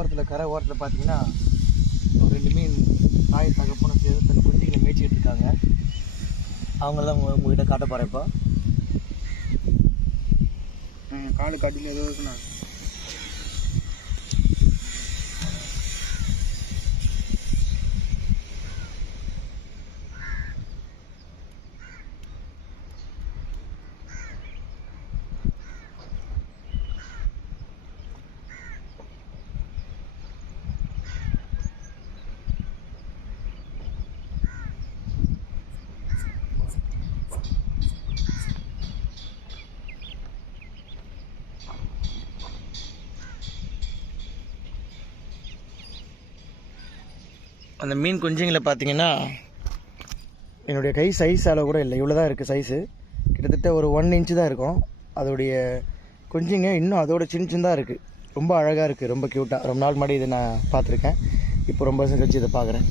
ஓரத்தில் கரை ஓரத்தில் பார்த்தீங்கன்னா ஒரு ரெண்டு மீன் தாய் தகப்பன சேர்ந்து தன் குஞ்சுகளை மேய்ச்சிக்கிட்டு இருக்காங்க. அவங்களாம் உங்ககிட்ட காட்ட போகிறேன் இப்போ. காலு கட்டில ஏதோ இருக்குண்ணா அந்த மீன் குஞ்சுங்களை பார்த்தீங்கன்னா என்னுடைய கை சைஸ் அளவு கூட இல்லை. இவ்வளோ தான் இருக்குது சைஸு கிட்டத்தட்ட ஒரு ஒன் இன்ச்சு தான் இருக்கும். அதோடைய குஞ்சுங்க இன்னும் அதோட சின்ன சின்னதாக இருக்குது ரொம்ப அழகாக இருக்குது ரொம்ப க்யூட்டாக ரொம்ப நாள் முன்னாடி இதை நான் பார்த்துருக்கேன். இப்போ ரொம்ப கழிச்சு இதை பார்க்குறேன்.